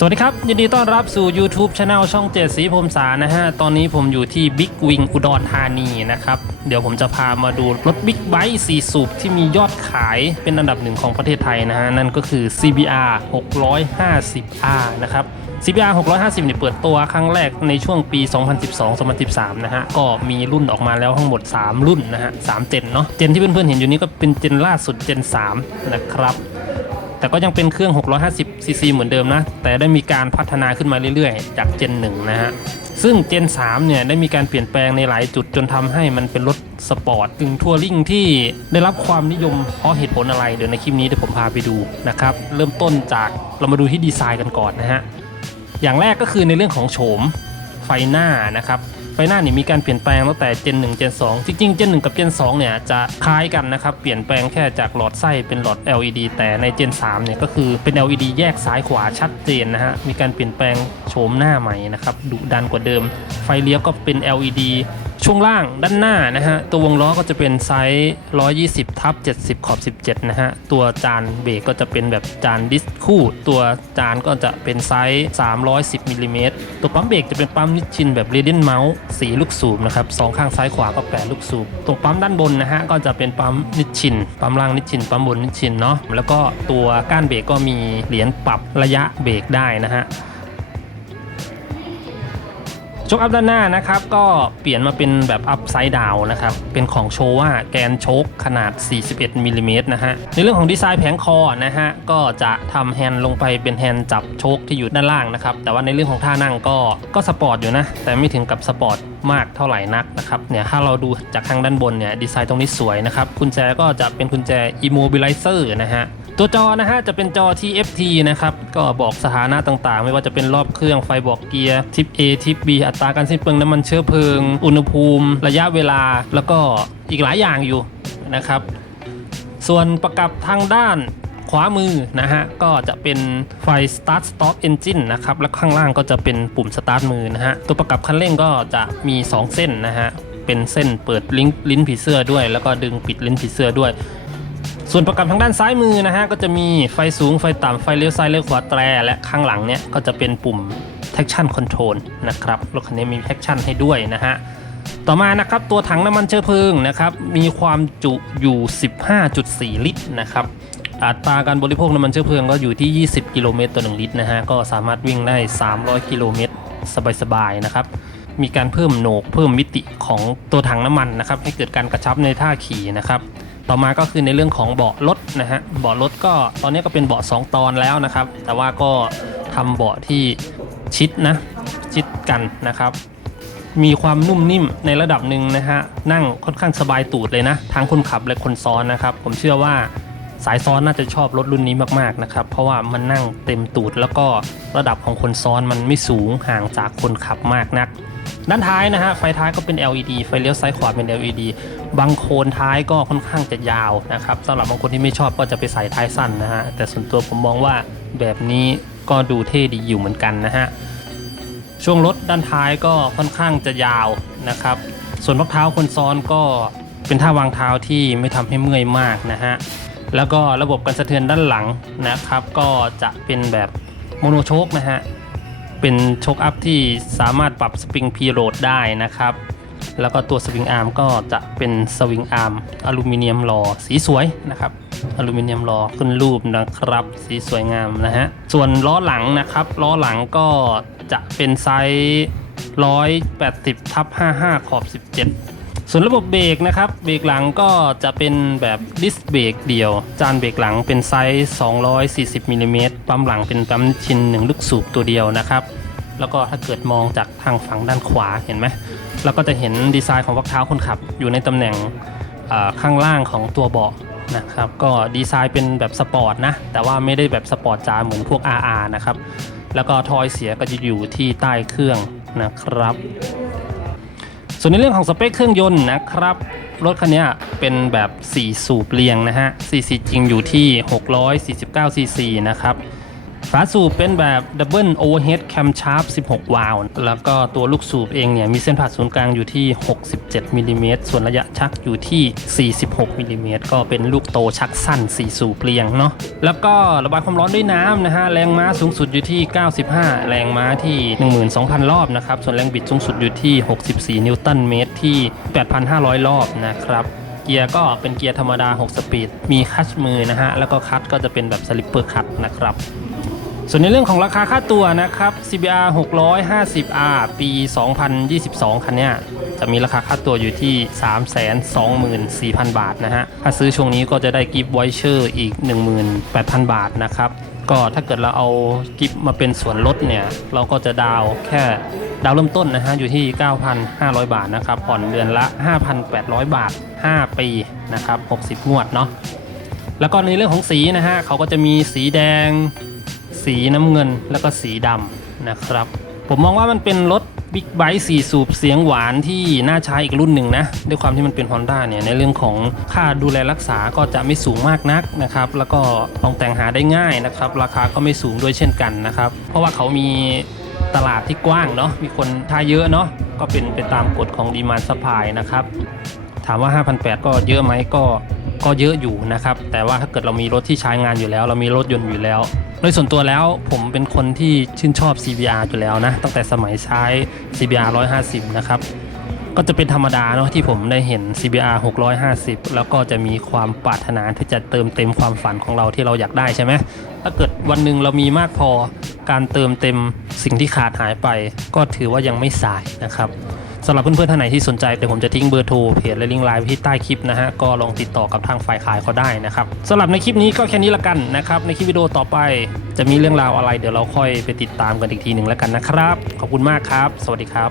สวัสดีครับ ยินดีต้อนรับสู่ YouTube c h anel ช่องเจ็ดสีพรมสารนะฮะ ตอนนี้ผมอยู่ที่ Big Wing อุดรธานีนะครับ เดี๋ยวผมจะพามาดูรถ Big Bike 4สูบที่มียอดขายเป็นอันดับหนึ่งของประเทศไทยนะฮะ นั่นก็คือ CBR 650R นะครับ CBR 650เนี่ยเปิดตัวครั้งแรกในช่วงปี 2012-2013 นะฮะ ก็มีรุ่นออกมาแล้วทั้งหมด 3 รุ่นนะฮะ3เจนเนาะเจนที่เพื่อนๆเห็นอยู่นี้ก็เป็นเจนล่าสุดเจน 3 นะครับ แต่ก็ยังเป็นเครื่อง 650 ซีซีเหมือนเดิมนะ แต่ได้มีการพัฒนาขึ้นมาเรื่อยๆ จากเจน 1 นะฮะ ซึ่งเจน 3 เนี่ย ได้มีการเปลี่ยนแปลงในหลายจุดจนทำให้มันเป็นรถสปอร์ตกึ่งทัวริงที่ได้รับความนิยมเพราะเหตุผลอะไร เดี๋ยวในคลิปนี้เดี๋ยวผมพาไปดูนะครับ เริ่มต้นจากเรามาดูที่ดีไซน์กันก่อนนะฮะ อย่างแรกก็คือในเรื่องของโฉมไฟหน้านะครับ ฟหน้านี่มีการเปลี่ยนแปลงตั้งแต่เจน1เจน2 จริงๆเจน1กับเจน2เนี่ยจะคล้ายกันนะครับ เปลี่ยนแปลงแค่จากหลอดไส้เป็นหลอด LED แต่ในเจน3เนี่ยก็คือเป็น LED แยกซ้ายขวาชัดเจนนะฮะมีการเปลี่ยนแปลงโฉมหน้าใหม่นะครับดุดันกว่าเดิม ไฟเลี้ยวก็เป็น LED ช่วงล่างด้านหน้านะฮะตัววงล้อก็จะเป็นไซส์ 120ทับ70 ขอบ 17 นะฮะตัวจานเบรกก็จะเป็นแบบจานดิสคู่ ตัวจานก็จะเป็นไซส์ 310มิลลิเมตรตัวปั๊มเบรกจะเป็นปั๊มนิชชินแบบเรเดนเมาส์สีลูกสูบนะครับสองข้างซ้ายขวาก็8ลูกสูบตรงปั๊มด้านบนนะฮะก็จะเป็นปั๊มนิชชินปั๊มล่างนิชชินปั๊มบนนิชชินเนาะแล้วก็ตัวก้านเบรกก็มีเหรียญปรับระยะเบรกได้นะฮะ ชคอัพด้านหน้านะครับก็เปลี่ยนมาเป็นแบบอัพไซด์ดาวนะครับ เป็นของโชว่าแกนโชคขนาด 41มิลลิเมตรนะฮะ ในเรื่องของดีไซน์แผงคอนะฮะ ก็จะทำแฮนด์ลงไปเป็นแฮนด์จับโชคที่อยู่ด้านล่างนะครับ แต่ว่าในเรื่องของท่านั่งก็ก็สปอร์ตอยู่นะ แต่ไม่ถึงกับสปอร์ตมากเท่าไหร่นักนะครับเนี่ยถ้าเราดูจากทางด้านบนเนี่ยดีไซน์ตรงนี้สวยนะครับกุญแจก็จะเป็นกุญแจ immobilizer นะฮะ ตัวจอนะฮะจะเป็นจอ TFT นะครับ ก็บอกสถานะต่างๆ ไม่ว่าจะเป็นรอบเครื่องไฟบอกเกียร์ทิป A ทิป B อัตราการสิ้นเปลืองน้ำมันเชื้อเพลิง อุณหภูมิ ระยะเวลา แล้วก็อีกหลายอย่างอยู่นะครับ ส่วนประกับทางด้านขวามือนะฮะ ก็จะเป็นไฟ Start Stop Engine นะครับ แล้วข้างล่างก็จะเป็นปุ่ม Start มือนะฮะ ตัวประกับคันเร่งก็จะมี 2 เส้นนะฮะ เป็นเส้นเปิดลิงก์ลิ้นผีเสื้อด้วย แล้วก็ดึงปิดลิ้นผีเสื้อด้วย ส่วนประกับทางด้านซ้ายมือนะฮะก็จะมีไฟสูงไฟต่ำไฟเลี้ยวซ้ายเลี้ยวขวาแตร และข้างหลังเนี่ยก็จะเป็นปุ่ม traction control นะครับรถคันนี้มี traction ให้ด้วยนะฮะต่อมานะครับตัวถังน้ำมันเชื้อเพลิงนะครับมีความจุอยู่ 15.4 ลิตรนะครับอัตราการบริโภคน้ำมันเชื้อเพลิงก็อยู่ที่ 20 กิโลเมตรต่อ 1 ลิตรนะฮะก็สามารถวิ่งได้ 300 กิโลเมตรสบายๆนะครับมีการเพิ่มโหนกเพิ่มมิติของตัวถังน้ำมันนะครับให้เกิดการกระชับในท่าขี่นะครับ ต่อมาก็คือในเรื่องของเบาะรถนะฮะเบาะรถก็ตอนนี้ก็เป็นเบาะ2 ตอนแล้วนะครับ แต่ว่าก็ทำเบาะที่ชิดนะชิดกันนะครับ มีความนุ่มนิ่มในระดับหนึ่งนะฮะนั่งค่อนข้างสบายตูดเลยนะทั้งคนขับและคนซ้อนนะครับ ผมเชื่อว่าสายซ้อนน่าจะชอบรถรุ่นนี้มากๆนะครับ เพราะว่ามันนั่งเต็มตูดแล้วก็ระดับของคนซ้อนมันไม่สูงห่างจากคนขับมากนัก ด้านท้ายนะฮะไฟท้ายก็เป็น LED ไฟเลี้ยวซ้ายขวาเป็น LED บางโคนท้ายก็ค่อนข้างจะยาวนะครับสำหรับบางคนที่ไม่ชอบก็จะไปใส่ท้ายสั้นนะฮะแต่ส่วนตัวผมมองว่าแบบนี้ก็ดูเท่ดีอยู่เหมือนกันนะฮะช่วงรถด้านท้ายก็ค่อนข้างจะยาวนะครับ ส่วนพักเท้าคนซ้อนก็เป็นท่าวางเท้าที่ไม่ทำให้เมื่อยมากนะฮะแล้วก็ระบบการสะเทือนด้านหลังนะครับ ก็จะเป็นแบบโมโนโชคนะฮะ เป็นโชคอัพที่สามารถปรับสปริงพีโรดได้นะครับ แล้วก็ตัวสวิงอาร์มก็จะเป็นสวิงอาร์มอลูมิเนียมหล่อสีสวยนะครับอลูมิเนียมล้อขึ้นรูปนะครับ สีสวยงามนะฮะ ส่วนล้อหลังนะครับล้อหลังก็จะเป็นไซส์ 180ทับ55 ขอบ 17 ส่วนระบบเบรกนะครับเบรกหลังก็จะเป็นแบบดิสเบรกเดียว จานเบรกหลังเป็นไซส์ 240มิลลิเมตรปั๊มหลังเป็นปั๊มชิ้นหนึ่งลูกสูบตัวเดียวนะครับ แล้วก็ถ้าเกิดมองจากทางฝั่งด้านขวาเห็นไหมเราก็จะเห็นดีไซน์ของวักเท้าคนขับ อยู่ในตำแหน่งข้างล่างของตัวเบาะนะครับก็ดีไซน์เป็นแบบสปอร์ตนะแต่ว่าไม่ได้แบบสปอร์ตจ๋าเหมือนพวก RR นะครับแล้วก็ทอยเสียก็จะอยู่ที่ใต้เครื่องนะครับ ส่วนในเรื่องของสเปคเครื่องยนต์นะครับ รถคันนี้เป็นแบบ 4 สูบเรียงนะฮะ CC จริงอยู่ที่ 649 cc นะครับ ฝาสูบเป็นแบบ Double Overhead Cam Sharp 16 วาล์วแล้วก็ตัวลูกสูบเองเนี่ยมีเส้นผ่าศูนย์กลางอยู่ที่ 67มิลลิเมตรส่วนระยะชักอยู่ที่ 46มิลลิเมตรก็เป็นลูกโตชักสั้น 4 สูบเรียงเนาะแล้วก็ระบายความร้อนด้วยน้ำนะฮะแรงม้าสูงสุดอยู่ที่ 95 แรงม้าที่ 12,000 รอบนะครับส่วนแรงบิดสูงสุดอยู่ที่ 64 นิวตันเมตรที่ 8,500 รอบนะครับเกียร์ก็เป็นเกียร์ธรรมดา 6 สปีด มีคัชมือนะฮะ แล้วก็คัชก็จะเป็นแบบสลิปเปอร์คัตนะครับ ส่วนในเรื่องของราคาค่าตัวนะครับ CBR 650R ปี 2022 คันเนี้ยจะมีราคาค่าตัวอยู่ที่ 324,000 บาทนะฮะ ถ้าซื้อช่วงนี้ก็จะได้กิฟต์ไวเชอร์อีก 18,000 บาทนะครับ ก็ถ้าเกิดเราเอากิฟต์มาเป็นส่วนลดเนี่ย เราก็จะดาวแค่ดาวเริ่มต้นนะฮะ อยู่ที่ 9,500 บาทนะครับ ผ่อนเดือนละ 5,800 บาท 5 ปีนะครับ 60 งวดเนาะ แล้วก็ในเรื่องของสีนะฮะเขาก็จะมีสีแดง สีน้ำเงินแล้วก็สีดำนะครับ ผมมองว่ามันเป็นรถบิ๊กไบค์สี่สูบเสียงหวานที่น่าใช้อีกรุ่นหนึ่งนะ ด้วยความที่มันเป็น Honda เนี่ย ในเรื่องของค่าดูแลรักษาก็จะไม่สูงมากนักนะครับ แล้วก็ลองแต่งหาได้ง่ายนะครับ ราคาก็ไม่สูงด้วยเช่นกันนะครับ เพราะว่าเขามีตลาดที่กว้างเนาะมีคนทายเยอะเนาะก็เป็นไปตามกฎของดีมานสปายนะครับ ถามว่า 5,800 ก็เยอะไหมก็ ก็เยอะอยู่นะครับ แต่ว่าถ้าเกิดเรามีรถที่ใช้งานอยู่แล้ว เรามีรถยนต์อยู่แล้ว โดยส่วนตัวแล้วผมเป็นคนที่ชื่นชอบ CBR อยู่แล้วนะ ตั้งแต่สมัยใช้ CBR 150 นะครับก็จะเป็นธรรมดาเนาะที่ผมได้เห็น CBR 650 แล้วก็จะมีความปรารถนาที่จะเติมเต็มความฝันของเราที่เราอยากได้ใช่ไหมถ้าเกิดวันหนึ่งเรามีมากพอการเติมเต็มสิ่งที่ขาดหายไป ก็ถือว่ายังไม่สายนะครับ สำหรับเพื่อนๆท่านไหนที่สนใจเดี๋ยวผมจะทิ้งเบอร์โทรเพจและลิงก์ไลน์ไว้ที่ใต้คลิปนะฮะก็ลองติดต่อกับทางฝ่ายขายเขาได้นะครับสำหรับในคลิปนี้ก็แค่นี้ละกันนะครับในคลิปวิดีโอต่อไป จะมีเรื่องราวอะไร เดี๋ยวเราค่อยไปติดตามกันอีกทีหนึ่งแล้วกันนะครับ ขอบคุณมากครับ สวัสดีครับ